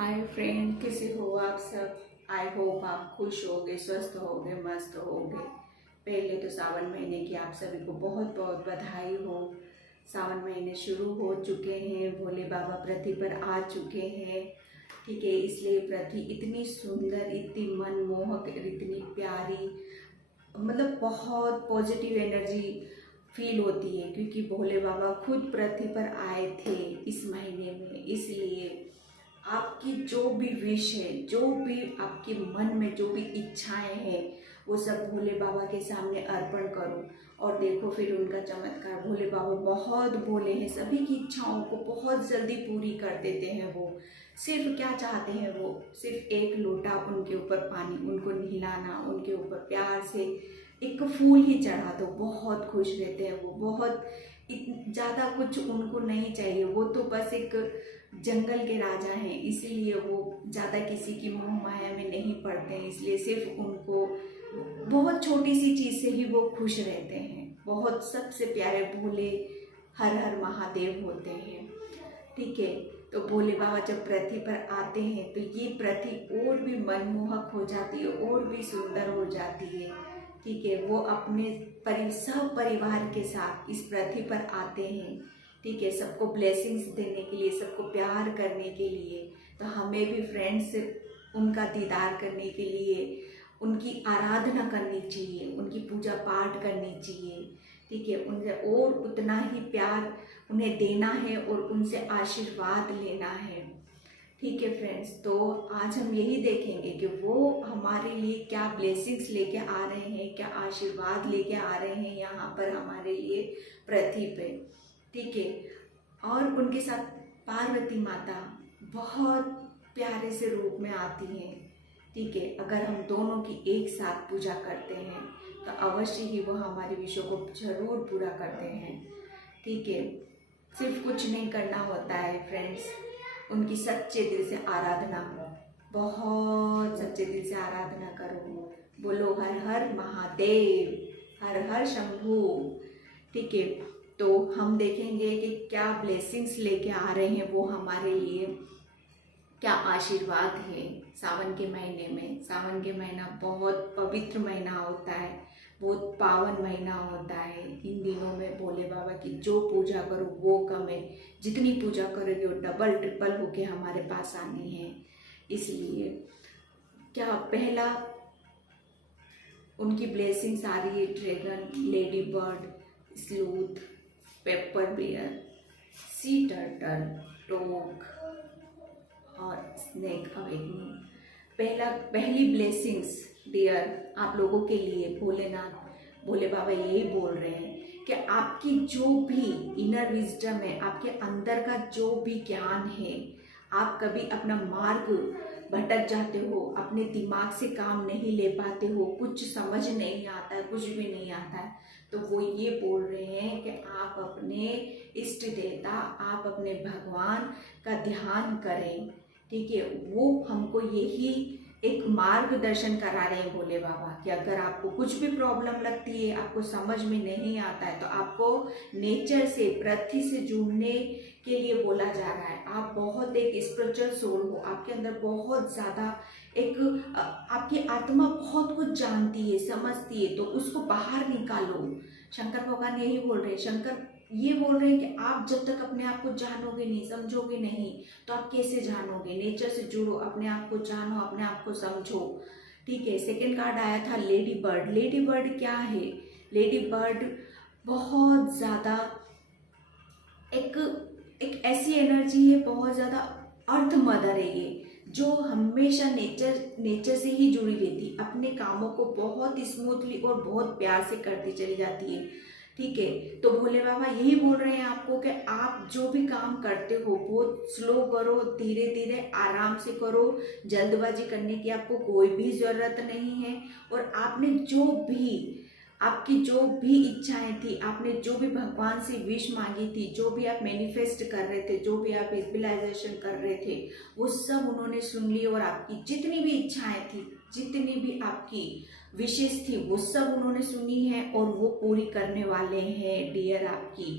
Hi friend, कैसे हो आप सब। आई होप आप खुश होगे, स्वस्थ होगे, मस्त होगे। पहले तो सावन महीने की आप सभी को बहुत बहुत बधाई हो। सावन महीने शुरू हो चुके हैं, भोले बाबा पृथ्वी पर आ चुके हैं। ठीक है, इसलिए पृथ्वी इतनी सुंदर, इतनी मनमोहक, इतनी प्यारी, मतलब बहुत पॉजिटिव एनर्जी फील होती है, क्योंकि भोले बाबा खुद पृथ्वी पर आए थे इस महीने में। इसलिए आपकी जो भी विश है, जो भी आपके मन में जो भी इच्छाएं हैं, वो सब भोले बाबा के सामने अर्पण करो और देखो फिर उनका चमत्कार। भोले बाबा बहुत भोले हैं, सभी की इच्छाओं को बहुत जल्दी पूरी कर देते हैं। वो सिर्फ क्या चाहते हैं, वो सिर्फ एक लोटा उनके ऊपर पानी, उनको नहलाना, उनके ऊपर प्यार से एक फूल ही चढ़ा दो, बहुत खुश रहते हैं वो। बहुत ज़्यादा कुछ उनको नहीं चाहिए, वो तो बस एक जंगल के राजा हैं, इसीलिए वो ज़्यादा किसी की मोह माया में नहीं पड़ते हैं। इसलिए सिर्फ उनको बहुत छोटी सी चीज़ से ही वो खुश रहते हैं। बहुत सबसे प्यारे भोले हर हर महादेव होते हैं। ठीक है, तो भोले बाबा जब पृथ्वी पर आते हैं तो ये पृथ्वी और भी मनमोहक हो जाती है, और भी सुंदर हो जाती है। ठीक है, वो अपने सब परिवार के साथ इस पृथ्वी पर आते हैं। ठीक है, सबको ब्लेसिंग्स देने के लिए, सबको प्यार करने के लिए। तो हमें भी फ्रेंड्स उनका दीदार करने के लिए उनकी आराधना करनी चाहिए, उनकी पूजा पाठ करनी चाहिए। ठीक है, उनसे और उतना ही प्यार उन्हें देना है और उनसे आशीर्वाद लेना है। ठीक है फ्रेंड्स, तो आज हम यही देखेंगे कि वो हमारे लिए क्या ब्लेसिंग्स लेके आ रहे हैं, क्या आशीर्वाद लेके आ रहे हैं यहाँ पर हमारे लिए पृथ्वी पे। ठीक है, और उनके साथ पार्वती माता बहुत प्यारे से रूप में आती हैं। ठीक है, अगर हम दोनों की एक साथ पूजा करते हैं तो अवश्य ही वो हमारे विषयों को जरूर पूरा करते हैं। ठीक है, सिर्फ कुछ नहीं करना होता है फ्रेंड्स, उनकी सच्चे दिल से आराधना, बहुत सच्चे दिल से आराधना करो। बोलो हर हर महादेव, हर हर शंभू। ठीक है, तो हम देखेंगे कि क्या ब्लेसिंग्स लेके आ रहे हैं वो हमारे लिए, क्या आशीर्वाद है सावन के महीने में। सावन के महीना बहुत पवित्र महीना होता है, बहुत पावन महीना होता है। इन दिनों में भोले बाबा की जो पूजा करो वो कम है, जितनी पूजा करोगे वो डबल ट्रिपल होके हमारे पास आनी है। इसलिए क्या पहला उनकी ब्लेसिंग्स आ रही है, dragon, lady bird, sloth, paper bear, sea turtle, टोक और स्नेक अवेकनिंग। पहली ब्लेसिंग्स डियर आप लोगों के लिए भोलेनाथ, भोले बाबा यही बोल रहे हैं कि आपकी जो भी इनर विजडम है, आपके अंदर का जो भी ज्ञान है, आप कभी अपना मार्ग भटक जाते हो, अपने दिमाग से काम नहीं ले पाते हो, कुछ समझ नहीं आता है, कुछ भी नहीं आता है, तो वो ये बोल रहे हैं कि आप अपने इष्ट देवता, आप अपने भगवान का ध्यान करें। ठीक है, वो हमको यही एक मार्गदर्शन करा रहे हैं भोले बाबा कि अगर आपको कुछ भी प्रॉब्लम लगती है, आपको समझ में नहीं आता है, तो आपको नेचर से, पृथ्वी से जुड़ने के लिए बोला जा रहा है। आप बहुत एक स्पिरिचुअल सोल हो, आपके अंदर बहुत ज़्यादा एक आपकी आत्मा बहुत कुछ जानती है, समझती है, तो उसको बाहर निकालो। शंकर भगवान यही बोल रहे हैं, शंकर ये बोल रहे हैं कि आप जब तक अपने आप को जानोगे नहीं, समझोगे नहीं, तो आप कैसे जानोगे। नेचर से जुड़ो, अपने आप को जानो, अपने आप को समझो। ठीक है, सेकंड कार्ड आया था लेडी बर्ड। लेडी बर्ड क्या है? लेडी बर्ड बहुत ज़्यादा एक एक ऐसी एनर्जी है, बहुत ज़्यादा अर्थ मदर है ये, जो हमेशा नेचर से ही जुड़ी रहती, अपने कामों को बहुत स्मूथली और बहुत प्यार से करती चली जाती है। ठीक है, तो भोले बाबा यही बोल रहे हैं आपको कि आप जो भी काम करते हो बहुत स्लो करो, धीरे धीरे आराम से करो, जल्दबाजी करने की आपको कोई भी ज़रूरत नहीं है। और आपने जो भी, आपकी जो भी इच्छाएं थी, आपने जो भी भगवान से विश मांगी थी, जो भी आप मैनिफेस्ट कर रहे थे, जो भी आप विजुअलाइजेशन कर रहे थे, वो सब उन्होंने सुन ली। और आपकी जितनी भी इच्छाएं थी, जितनी भी आपकी विशेष थी, वो सब उन्होंने सुनी है और वो पूरी करने वाले हैं डियर आपकी।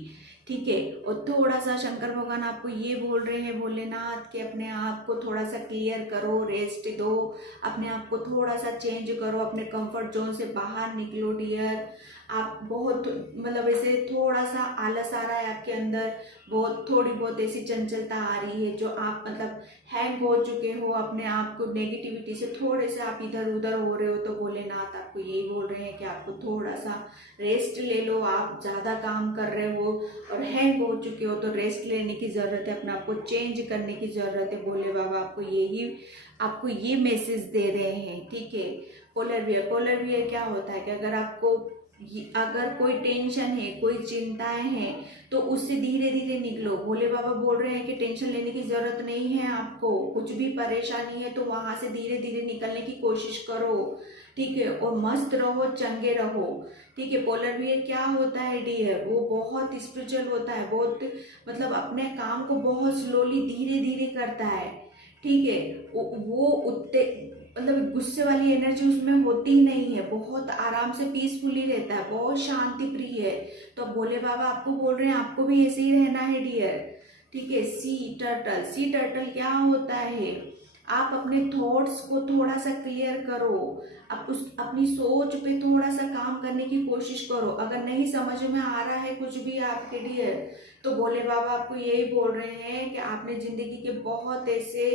ठीक है। और थोड़ा सा शंकर भगवान आपको ये बोल रहे हैं भोलेनाथ, कि अपने आप को थोड़ा सा क्लियर करो, रेस्ट दो, अपने आप को थोड़ा सा चेंज करो, अपने कंफर्ट जोन से बाहर निकलो डियर। आप बहुत मतलब ऐसे थोड़ा सा आलस आ रहा है आपके अंदर, बहुत थोड़ी बहुत ऐसी चंचलता आ रही है, जो आप मतलब हैंग हो चुके हो अपने आप को, नेगेटिविटी से थोड़े से आप इधर उधर हो रहे हो, तो भोलेनाथ आपको यही बोल रहे हैं कि आपको थोड़ा सा रेस्ट ले लो। आप ज़्यादा काम कर रहे हो और हैंग हो चुके हो, तो रेस्ट लेने की ज़रूरत है, अपने आप को चेंज करने की ज़रूरत है। भोले बाबा आपको ये मैसेज दे रहे हैं, ठीक है। पोलर बियर क्या होता है कि अगर कोई टेंशन है, कोई चिंताएं हैं, तो उससे धीरे धीरे निकलो। भोले बाबा बोल रहे हैं कि टेंशन लेने की जरूरत नहीं है आपको, कुछ भी परेशानी है तो वहां से धीरे धीरे निकलने की कोशिश करो, ठीक है। और मस्त रहो, चंगे रहो, ठीक है। पोलर बियर क्या होता है डियर, वो बहुत स्पिरिचुअल होता है, बहुत मतलब अपने काम को बहुत स्लोली धीरे धीरे करता है, ठीक है। वो उतने मतलब गुस्से वाली एनर्जी उसमें होती ही नहीं है, बहुत आराम से पीसफुली रहता है, बहुत शांति प्रिय है। तो भोले बाबा आपको बोल रहे हैं आपको भी ऐसे ही रहना है डियर, ठीक है। सी टर्टल क्या होता है, आप अपने थॉट्स को थोड़ा सा क्लियर करो, आप अपनी सोच पे थोड़ा सा काम करने की कोशिश करो। अगर नहीं समझ में आ रहा है कुछ भी आपके डियर, तो भोले बाबा आपको यही बोल रहे हैं कि आपने जिंदगी के बहुत ऐसे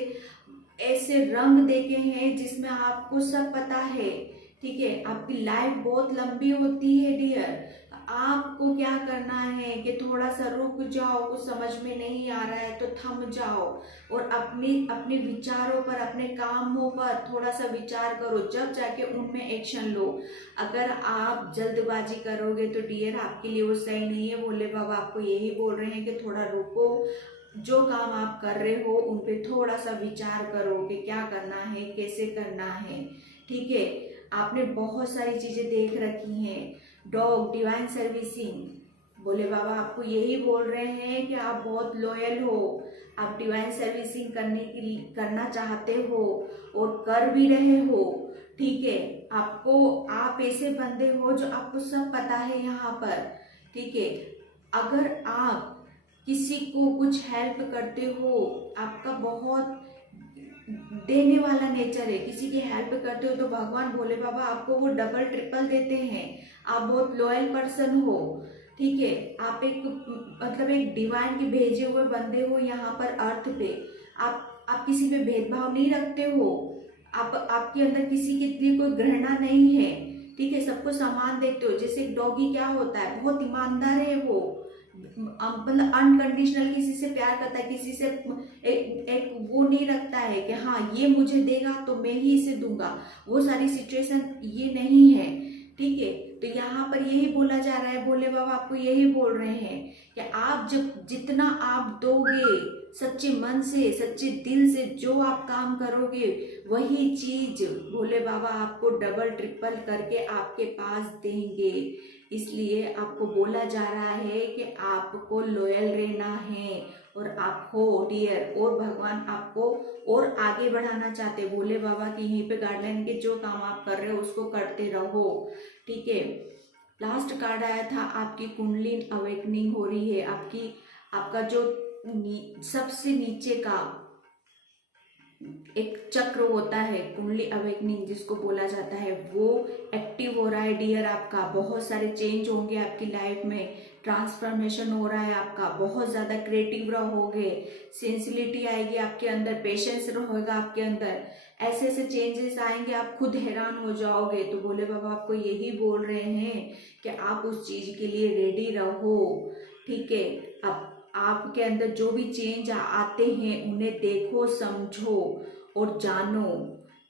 ऐसे रंग देखे हैं जिसमें आपको सब पता है, ठीक है। आपकी लाइफ बहुत लंबी होती है डियर, आपको क्या करना है कि थोड़ा सा रुक जाओ, कुछ समझ में नहीं आ रहा है तो थम जाओ और अपने अपने विचारों पर, अपने कामों पर थोड़ा सा विचार करो, जब जाके उनमें एक्शन लो। अगर आप जल्दबाजी करोगे तो डियर आपके लिए वो सही नहीं है। भोले बाबा आपको यही बोल रहे हैं कि थोड़ा रुको, जो काम आप कर रहे हो उन पे थोड़ा सा विचार करो कि क्या करना है, कैसे करना है, ठीक है। आपने बहुत सारी चीजें देख रखी हैं, डॉग डिवाइन सर्विसिंग, भोले बाबा आपको यही बोल रहे हैं कि आप बहुत लॉयल हो, आप डिवाइन सर्विसिंग करना चाहते हो और कर भी रहे हो, ठीक है। आप ऐसे बंदे हो जो आपको सब पता है यहाँ पर, ठीक है। अगर आप किसी को कुछ हेल्प करते हो, आपका बहुत देने वाला नेचर है, किसी की हेल्प करते हो तो भगवान भोले बाबा आपको वो डबल ट्रिपल देते हैं। आप बहुत लॉयल पर्सन हो, ठीक है। आप एक मतलब एक डिवाइन के भेजे हुए बंदे हो यहाँ पर अर्थ पे। आप किसी पे भेदभाव नहीं रखते हो, आपके अंदर किसी के लिए कोई घृणा नहीं है, ठीक है। सबको समान देखते हो। जैसे एक डॉगी क्या होता है, बहुत ईमानदार है वो, मतलब अनकंडीशनल किसी से प्यार करता है, किसी से एक वो नहीं रखता है कि हाँ ये मुझे देगा तो मैं ही इसे दूंगा, वो सारी सिचुएशन ये नहीं है, ठीक है। तो यहाँ पर यही बोला जा रहा है, भोले बाबा आपको यही बोल रहे हैं कि आप जब जितना आप दोगे सच्चे मन से, सच्चे दिल से, जो आप काम करोगे वही चीज भोले बाबा आपको डबल ट्रिपल करके आपके पास देंगे। इसलिए आपको बोला जा रहा है कि आपको लॉयल रहना है और आप हो डियर, और भगवान आपको और आगे बढ़ाना चाहते हैं। भोले बाबा की यहीं पे गाइडलाइन के जो काम आप कर रहे हो उसको करते रहो, ठीक है। लास्ट कार्ड आया था, आपकी कुंडली अवेकनिंग हो रही है, आपका जो सबसे नीचे का एक चक्र होता है कुंडली अवेकनिंग जिसको बोला जाता है, वो एक्टिव हो रहा है डियर। आपका बहुत सारे चेंज होंगे आपकी लाइफ में, ट्रांसफॉर्मेशन हो रहा है आपका, बहुत ज़्यादा क्रिएटिव रहोगे, सेंसिटिविटी आएगी आपके अंदर, पेशेंस रहेगा आपके अंदर, ऐसे ऐसे चेंजेस आएंगे आप खुद हैरान हो जाओगे। तो भोले बाबा आपको यही बोल रहे हैं कि आप उस चीज़ के लिए रेडी रहो, ठीक है। अब आपके अंदर जो भी चेंज आते हैं उन्हें देखो, समझो और जानो,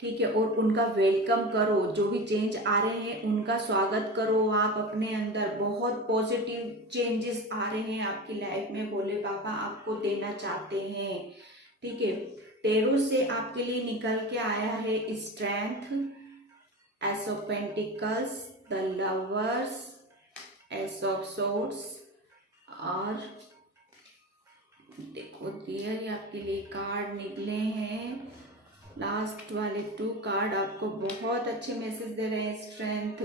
ठीक है। और उनका वेलकम करो, जो भी चेंज आ रहे हैं उनका स्वागत करो। आप अपने अंदर बहुत पॉजिटिव चेंजेस आ रहे हैं आपकी लाइफ में, भोले बाबा आपको देना चाहते हैं, ठीक है। टेरो से आपके लिए निकल के आया है strength, S of pentacles, the lovers, S of swords, और देखो डियर ये आपके लिए कार्ड निकले हैं। लास्ट वाले 2 कार्ड आपको बहुत अच्छे मैसेज दे रहे हैं, स्ट्रेंथ,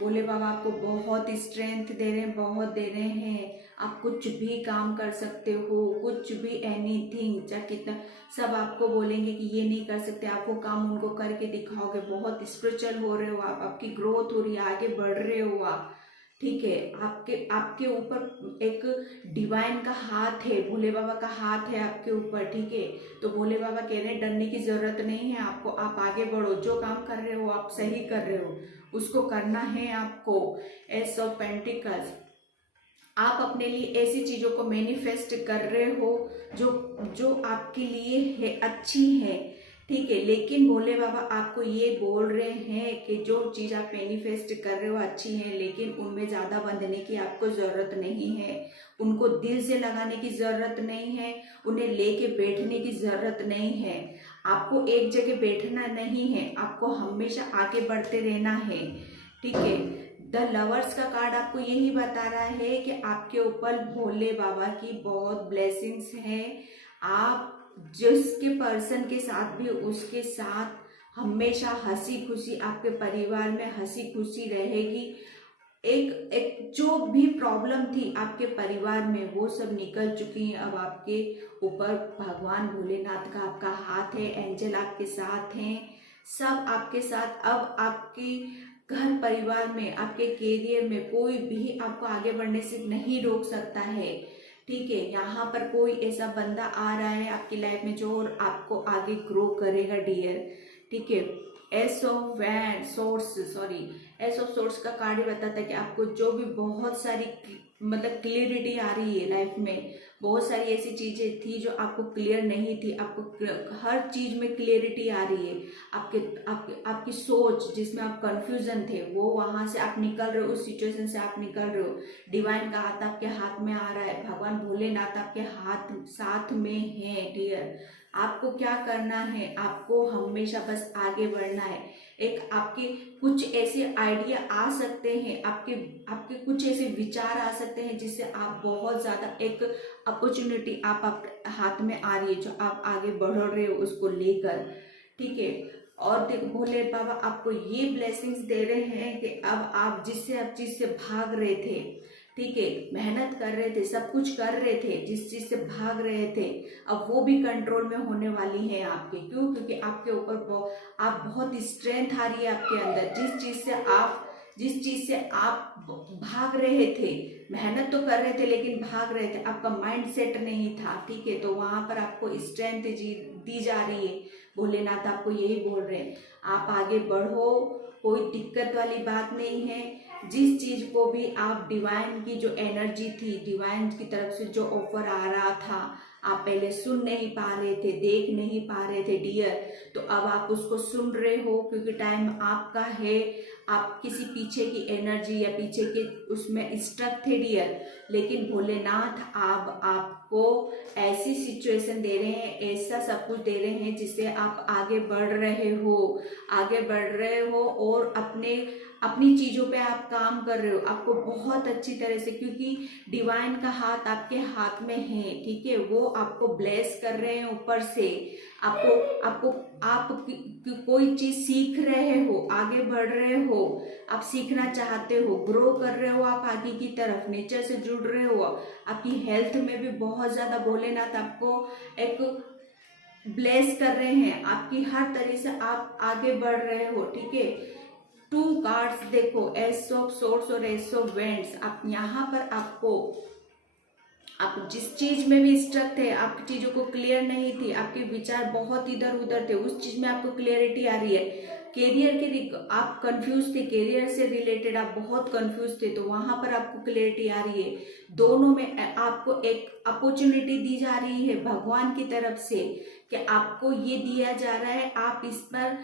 भोले बाबा आपको बहुत स्ट्रेंथ दे रहे हैं, बहुत दे रहे हैं। आप कुछ भी काम कर सकते हो, कुछ भी एनीथिंग, चाहे कितना, सब आपको बोलेंगे कि ये नहीं कर सकते, आप वो काम उनको करके दिखाओगे। बहुत स्पिरिचुअल हो रहे हो आप, आपकी ग्रोथ हो रही है, आगे बढ़ रहे हो आप, ठीक है। आपके आपके ऊपर एक डिवाइन का हाथ है, भोले बाबा का हाथ है आपके ऊपर, ठीक है। तो भोले बाबा कह रहे हैं डरने की जरूरत नहीं है आपको, आप आगे बढ़ो, जो काम कर रहे हो आप सही कर रहे हो, उसको करना है आपको। एस ऑफ पेंटिकल्स, आप अपने लिए ऐसी चीजों को मैनिफेस्ट कर रहे हो जो जो आपके लिए है, अच्छी है, ठीक है। लेकिन भोले बाबा आपको ये बोल रहे हैं कि जो चीज आप मैनिफेस्ट कर रहे हो अच्छी है, लेकिन उनमें ज्यादा बंधने की आपको जरूरत नहीं है, उनको दिल से लगाने की जरूरत नहीं है, उन्हें लेके बैठने की जरूरत नहीं है। आपको एक जगह बैठना नहीं है, आपको हमेशा आगे बढ़ते रहना है, ठीक है। द लवर्स का कार्ड आपको यही बता रहा है कि आपके ऊपर भोले बाबा की बहुत ब्लेसिंग्स हैं। आप जिसके पर्सन के साथ भी उसके साथ हमेशा हंसी खुशी, आपके परिवार में हंसी खुशी रहेगी। एक एक जो भी प्रॉब्लम थी आपके परिवार में वो सब निकल चुकी है। अब आपके ऊपर भगवान भोलेनाथ का आपका हाथ है, एंजल आपके साथ हैं, सब आपके साथ। अब आपकी घर परिवार में, आपके कैरियर में कोई भी आपको आगे बढ़ने से नहीं रोक सकता है, ठीक है। यहाँ पर कोई ऐसा बंदा आ रहा है आपकी लाइफ में जो आपको आगे ग्रो करेगा डियर, ठीक है। S of wand source, sorry, S of source का कार्ड ही बताता है कि आपको जो भी बहुत सारी मतलब क्लियरिटी आ रही है लाइफ में, बहुत सारी ऐसी चीजें थी जो आपको क्लियर नहीं थी, आपको हर चीज में क्लियरिटी आ रही है। आपके आपके आपकी सोच जिसमें आप कंफ्यूजन थे वो वहां से आप निकल रहे हो, उस सिचुएशन से आप निकल रहे हो। डिवाइन का हाथ आपके हाथ में आ रहा है, भगवान भोलेनाथ आपके हाथ साथ में है डियर। आपको क्या करना है, आपको हमेशा बस आगे बढ़ना है। एक आपके कुछ ऐसे आइडिया आ सकते हैं, आपके आपके कुछ ऐसे विचार आ सकते हैं जिससे आप बहुत ज्यादा एक अपॉर्चुनिटी आप हाथ में आ रही है जो आप आगे बढ़ रहे हो उसको लेकर, ठीक है। और देखो भोले बाबा आपको ये ब्लेसिंग्स दे रहे हैं कि अब आप जिससे अब चीज से भाग रहे थे, ठीक है, मेहनत कर रहे थे, सब कुछ कर रहे थे, जिस चीज से भाग रहे थे, अब वो भी कंट्रोल में होने वाली है आपके। क्यों? क्योंकि आपके ऊपर आप बहुत स्ट्रेंथ आ रही है आपके अंदर। जिस चीज से आप भाग रहे थे, मेहनत तो कर रहे थे लेकिन भाग रहे थे, आपका माइंड सेट नहीं था, ठीक है। तो वहां पर आपको स्ट्रेंथ दी जा रही है। भोलेनाथ आपको यही बोल रहे हैं, आप आगे बढ़ो, कोई दिक्कत वाली बात नहीं है। जिस चीज को भी आप डिवाइन की जो एनर्जी थी, डिवाइन की तरफ से जो ऑफर आ रहा था, आप पहले सुन नहीं पा रहे थे, देख नहीं पा रहे थे डियर, तो अब आप उसको सुन रहे हो क्योंकि टाइम आपका है। आप किसी पीछे की एनर्जी या पीछे के उसमें स्ट्रक थे डियर, लेकिन भोलेनाथ आप आपको ऐसी सिचुएशन दे रहे हैं, ऐसा सब कुछ दे रहे हैं जिससे आप आगे बढ़ रहे हो, आगे बढ़ रहे हो और अपनी चीजों पे आप काम कर रहे हो, आपको बहुत अच्छी तरह से, क्योंकि डिवाइन का हाथ आपके हाथ में है, ठीक है। वो आपको ब्लेस कर रहे हैं ऊपर से। आपको आपको आप कोई चीज सीख रहे हो, आगे बढ़ रहे हो, आप सीखना चाहते हो, ग्रो कर रहे हो, आप आगे की तरफ नेचर से जुड़ रहे हो। आपकी हेल्थ में भी बहुत ज्यादा भोलेनाथ आपको एक ब्लेस कर रहे हैं, आपकी हर तरह से आप आगे बढ़ रहे हो, ठीक है। टू कार्ड्स देखो, एस ऑफ सोर्ड्स और एस ऑफ वेंड्स। आप यहाँ पर आप जिस चीज में भी स्ट्रक थे, आपकी चीजों को क्लियर नहीं थी, आपके विचार बहुत इधर उधर थे, उस चीज में आपको क्लियरिटी आ रही है। कैरियर के आप कंफ्यूज थे, कैरियर से रिलेटेड आप बहुत कंफ्यूज थे, तो वहां पर आपको क्लियरिटी आ रही है। दोनों में आपको एक अपॉर्चुनिटी दी जा रही है भगवान की तरफ से कि आपको ये दिया जा रहा है, आप इस पर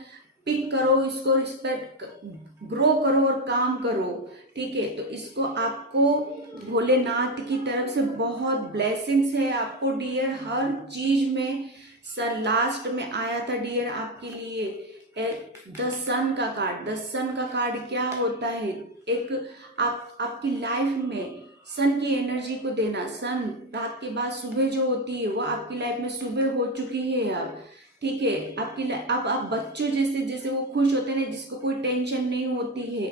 पिक करो, इसको इस पर ग्रो करो और काम करो, ठीक है। तो इसको आपको भोलेनाथ की तरफ से बहुत ब्लेसिंग्स है आपको डियर, हर चीज में। सर लास्ट में आया था डियर आपके लिए द सन का कार्ड। द सन का कार्ड क्या होता है? एक आपकी लाइफ में सन की एनर्जी को देना। सन रात के बाद सुबह जो होती है वो आपकी लाइफ में सुबह हो चुकी है अब, ठीक है। अब आप बच्चों जैसे जैसे वो खुश होते हैं ना, जिसको कोई टेंशन नहीं होती है,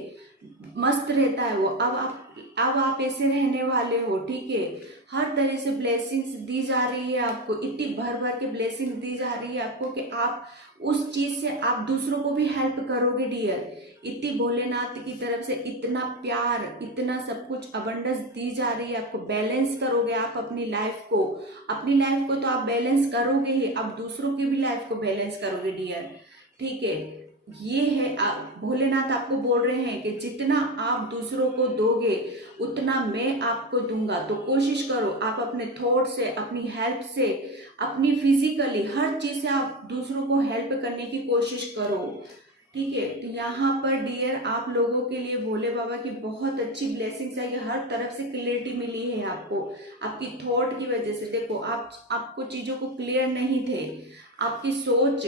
मस्त रहता है वो। अब आप ऐसे रहने वाले हो, ठीक है। हर तरह से ब्लेसिंग्स दी जा रही है आपको, इतनी भर भर के ब्लेसिंग्स दी जा रही है आपको कि आप उस चीज से आप दूसरों को भी हेल्प करोगे डियर। इतनी भोलेनाथ की तरफ से इतना प्यार, इतना सब कुछ अबंडेंस दी जा रही है आपको। बैलेंस करोगे आप अपनी लाइफ को, तो आप बैलेंस करोगे ही, अब दूसरों की भी लाइफ को बैलेंस करोगे डियर, ठीक है। ये है भोलेनाथ आपको बोल रहे हैं कि जितना आप दूसरों को दोगे उतना मैं आपको दूंगा। तो कोशिश करो आप अपने थॉट से, अपनी हेल्प से, अपनी फिजिकली हर चीज से आप दूसरों को हेल्प करने की कोशिश करो, ठीक है। तो यहाँ पर डियर आप लोगों के लिए भोले बाबा की बहुत अच्छी ब्लेसिंग्स है। ये हर तरफ से क्लियरिटी मिली है आपको, आपकी थॉट की वजह से। देखो आपको चीजों को क्लियर नहीं थे, आपकी सोच।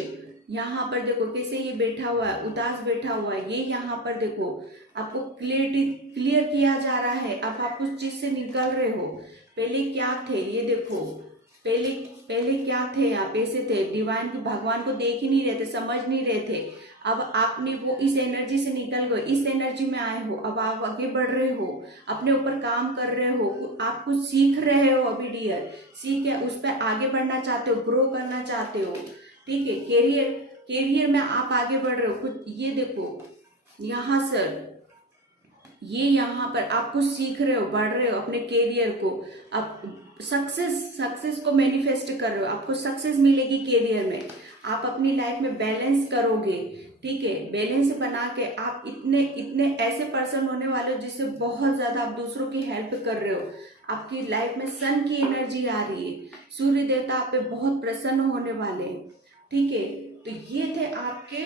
यहाँ पर देखो कैसे ये बैठा हुआ है, उदास बैठा हुआ है, ये यहाँ पर देखो आपको क्लियर किया जा रहा है। अब आप उस चीज से निकल रहे हो। पहले क्या थे ये देखो, पहले क्या थे आप, ऐसे थे डिवाइन को, भगवान को देख ही नहीं रहे थे, समझ नहीं रहे थे। अब आपने वो इस एनर्जी से निकल गए, इस एनर्जी में आए हो, अब आप आगे बढ़ रहे हो, अपने ऊपर काम कर रहे हो, आप कुछ सीख रहे हो अभी डियर, सीख के उस पर आगे बढ़ना चाहते हो, ग्रो करना चाहते हो, ठीक है। कैरियर में आप आगे बढ़ रहे हो कुछ। ये देखो यहाँ सर, ये यहाँ पर आप कुछ सीख रहे हो, बढ़ रहे हो अपने कैरियर को। आप सक्सेस को मैनिफेस्ट कर रहे हो, आपको सक्सेस मिलेगी कैरियर में। आप अपनी लाइफ में बैलेंस करोगे, ठीक है। बैलेंस बना के आप इतने ऐसे पर्सन होने वाले हो जिससे बहुत ज्यादा आप दूसरों की हेल्प कर रहे हो। आपकी लाइफ में सन की एनर्जी आ रही है, सूर्य देवता आप पे बहुत प्रसन्न होने वाले हैं, ठीक है। तो ये थे आपके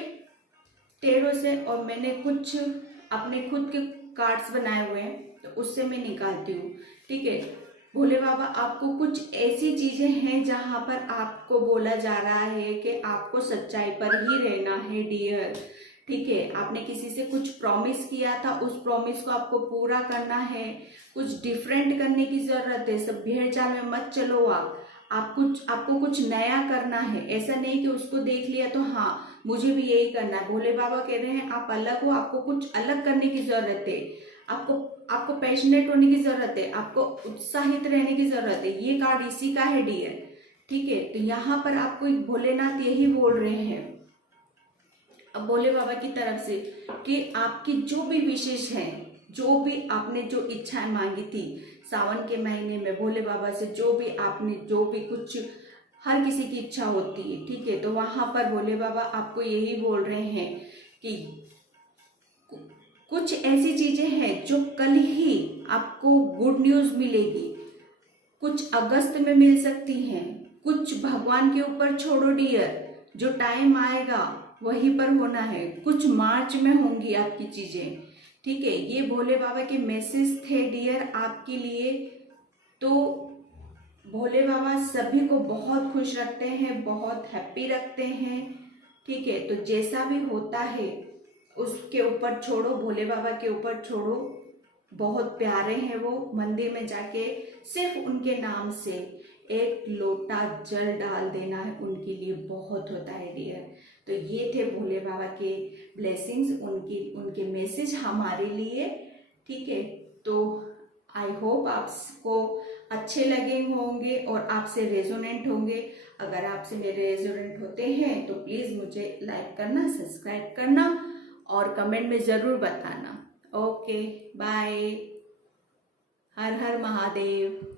टेरो से, और मैंने कुछ अपने खुद के कार्ड्स बनाए हुए हैं तो उससे मैं निकालती हूँ, ठीक है। भोले बाबा आपको कुछ ऐसी चीजें हैं जहां पर आपको बोला जा रहा है कि आपको सच्चाई पर ही रहना है डियर, ठीक है। आपने किसी से कुछ प्रॉमिस किया था, उस प्रॉमिस को आपको पूरा करना है। कुछ डिफरेंट करने की जरूरत है, सब भेड़ चाल में मत चलो आपको कुछ नया करना है। ऐसा नहीं कि उसको देख लिया तो हाँ मुझे भी यही करना है। भोले बाबा कह रहे हैं आप अलग हो, आपको कुछ अलग करने की जरूरत है। आपको पैशनेट होने की जरूरत है, आपको उत्साहित रहने की जरूरत है। ये कार्ड इसी का है डियर, ठीक है। तो यहाँ पर आपको एक भोलेनाथ यही बोल रहे हैं अब भोले बाबा की तरफ से कि आपकी जो भी विशेष है, जो भी आपने जो इच्छाएं मांगी थी सावन के महीने में भोले बाबा से, जो भी कुछ, हर किसी की इच्छा होती है, ठीक है। तो वहां पर भोले बाबा आपको यही बोल रहे हैं कि कुछ ऐसी चीजें हैं जो कल ही आपको गुड न्यूज मिलेगी, कुछ अगस्त में मिल सकती हैं, कुछ भगवान के ऊपर छोड़ो डियर, जो टाइम आएगा वहीं पर होना है। कुछ मार्च में होंगी आपकी चीजें, ठीक है। ये भोले बाबा के मैसेज थे डियर आपके लिए। तो भोले बाबा सभी को बहुत खुश रखते हैं, बहुत हैप्पी रखते हैं, ठीक है। तो जैसा भी होता है उसके ऊपर छोड़ो, भोले बाबा के ऊपर छोड़ो। बहुत प्यारे हैं वो, मंदिर में जाके सिर्फ उनके नाम से एक लोटा जल डाल देना है उनके लिए बहुत होता है डियर। तो ये थे भोले बाबा के ब्लेसिंग्स, उनके मैसेज हमारे लिए, ठीक है। तो आई होप आपको अच्छे लगे होंगे और आपसे रेजोनेंट होंगे। अगर आपसे मेरे रेजोनेंट होते हैं तो प्लीज़ मुझे लाइक करना, सब्सक्राइब करना और कमेंट में ज़रूर बताना। ओके बाय, हर हर महादेव।